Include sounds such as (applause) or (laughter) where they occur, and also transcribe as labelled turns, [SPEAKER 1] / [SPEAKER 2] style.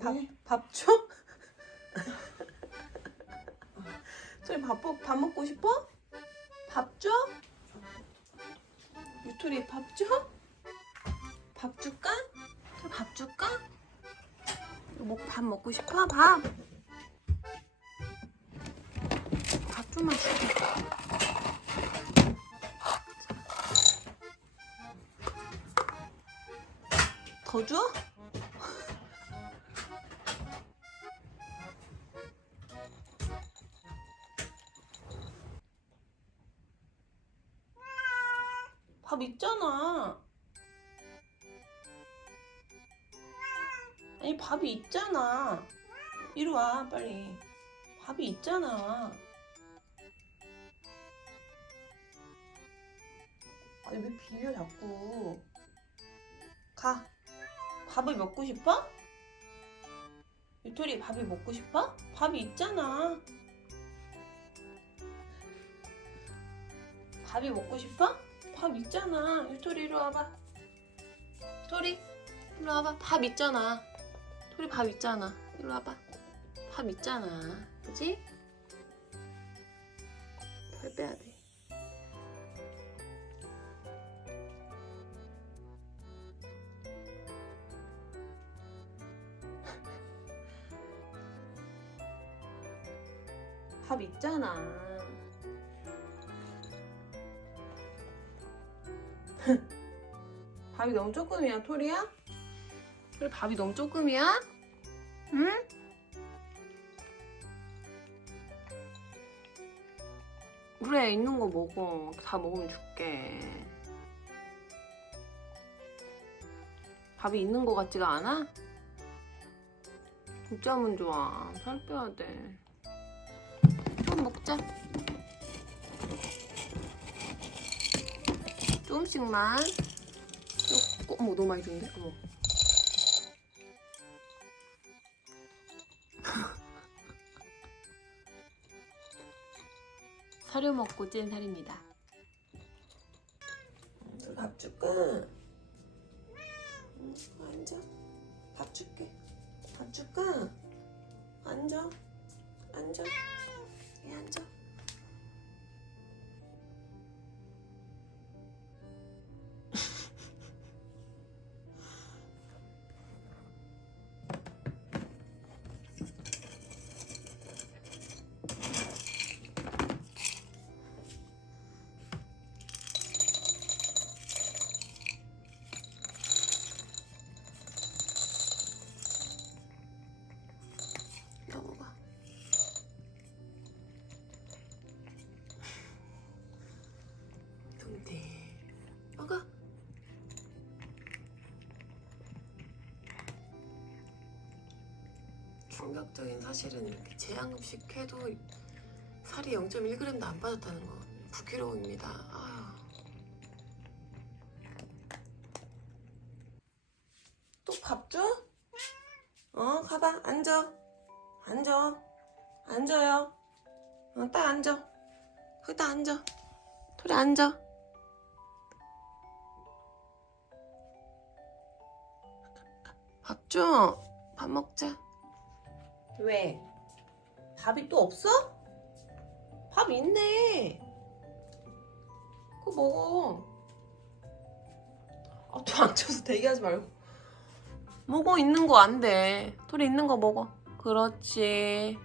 [SPEAKER 1] 밥,
[SPEAKER 2] 네.
[SPEAKER 1] 밥 줘? (laughs) 소리 밥, 먹- 밥 먹고 싶어? 밥 줘? 유토리 밥 줘? 밥 줄까? 밥 줄까? 뭐, 밥 먹고 싶어? 밥? 밥 좀만 줄게. 더 줘? 밥 있잖아. 아니 밥이 있잖아. 이리 와 빨리. 밥이 있잖아. 아니 왜 비벼 자꾸. 가. 밥을 먹고 싶어? 유토리 밥이 먹고 싶어? 밥이 있잖아. 밥이 먹고 싶어? 밥 있잖아. 유토리 이리 와봐. 토리 이리 와봐. 밥 있잖아. 토리 밥 있잖아. 이리 와봐. 밥 있잖아. 그지? 발 빼야 돼. (laughs) 밥 있잖아. (laughs) 밥이 너무 조금이야, 토리야? 그래, 밥이 너무 조금이야? 응? 그래, 있는 거 먹어. 다 먹으면 줄게. 밥이 있는 거 같지가 않아? 어쩌면 좋아. 살 빼야 돼. 좀 먹자. 조금씩만. 조금, 어머, 너무 많이 줬는데? 어머. (laughs) 사료 먹고 찐 살입니다. 밥 줄까? 응, 앉아. 밥 줄게. 밥 줄까? 앉아. 앉아. 예, 앉아. 충격적인 사실은 이렇게 제한급식 해도 살이 0.1g도 안 빠졌다는 거. 9kg입니다. 아유. 또밥 줘? 어, 가봐. 앉아. 앉아. 앉아요. 어, 딱 앉아. 거기다 앉아. 토리 앉아. 밥 줘. 밥 먹자. 왜? 밥이 또 없어? 밥 있네. 그거 먹어. 아, 또 앉아서 대기하지 말고. 먹어, 있는 거 안 돼. 토리 있는 거 먹어. 그렇지.